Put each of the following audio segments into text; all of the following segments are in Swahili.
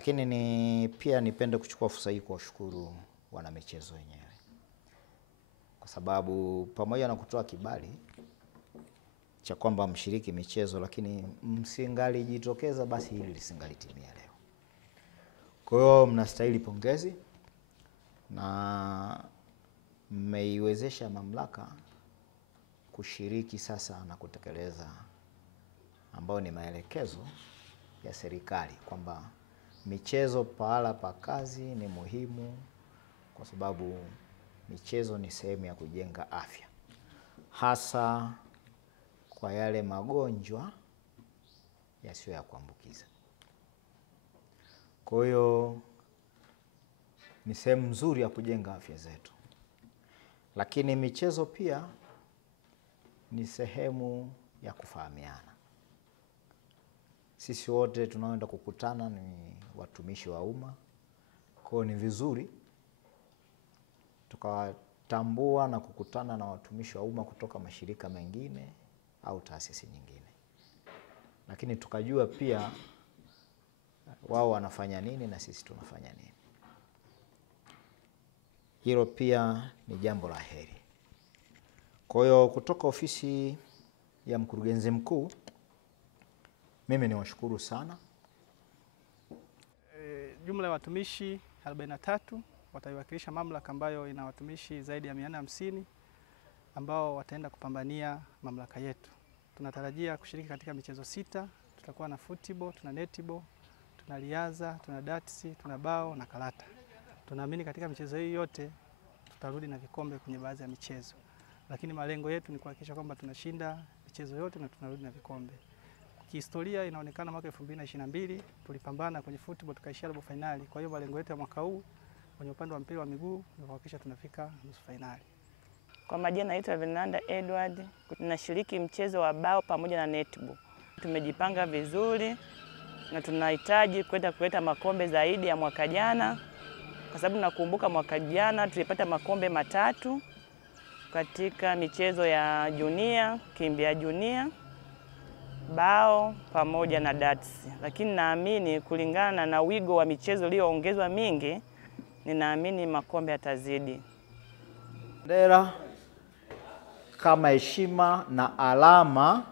Lakini pia nipende kuchukua fursa hii kuwashukuru wana michezo wenyewe. Kwa sababu pamoja na kutoa kibali cha kwamba mshiriki michezo, lakini msingalijitokeza basi hili lisingalitimia leo. Kwa hiyo mnastahili pongezi na mmeiwezesha mamlaka kushiriki sasa na kutekeleza ambao ni maelekezo ya serikali kwamba michezo pahala pa kazi ni muhimu, kwa sababu michezo ni sehemu ya kujenga afya, hasa kwa yale magonjwa yasiyo ya kuambukiza. Kwa hiyo ni sehemu nzuri ya kujenga afya zetu. Lakini michezo pia ni sehemu ya kufahamiana. Sisi wote tunaoenda kukutana ni watumishi wa umma. Kwa hiyo ni vizuri tukawatambua na kukutana na watumishi wa umma kutoka mashirika mengine au taasisi nyingine. Lakini tukajua pia wao wanafanya nini na sisi tunafanya nini. Hilo pia ni jambo la heri. Kwa hiyo kutoka ofisi ya mkurugenzi mkuu, mimi niwashukuru sana. Jumla ya watumishi 43 wataiwakilisha mamlaka ambayo ina watumishi zaidi ya 450 ambao wataenda kupambania mamlaka yetu. Tunatarajia kushiriki katika michezo 6. Tutakuwa na football, tuna netball, tuna riadha, tuna darts, tuna bao na karata. Tunaamini katika michezo hii yote tutarudi na vikombe kwenye baadhi ya michezo. Lakini malengo yetu ni kuhakikisha kwamba tunashinda michezo yote na tunarudi na vikombe. Kihistoria inaonekana mwaka 2022 tulipambana kwenye football tukaishia robo finali. Kwa hiyo malengo yetu ya mwaka huu kwenye upande wa mpira wa miguu ni kuhakikisha tunafika nusu finali. Kwa majina naitwa Venanda Edward, tunashiriki mchezo wa bao pamoja na netball. Tumejipanga vizuri na tunahitaji kwenda kuleta makombe zaidi ya mwaka jana, kwa sababu nakumbuka mwaka jana tulipata makombe 3 katika michezo ya junior, kimbia junior, bao pamoja na darts. Lakini naamini kulingana na wigo wa michezo iliyoongezwa mingi, ninaamini makombe yatazidi. Bendera kama heshima na alama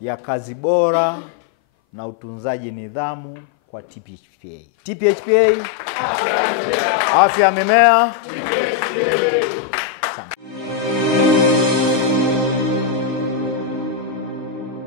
ya kazi bora na utunzaji nidhamu kwa TPHPA. TPHPA, afya ya mimea.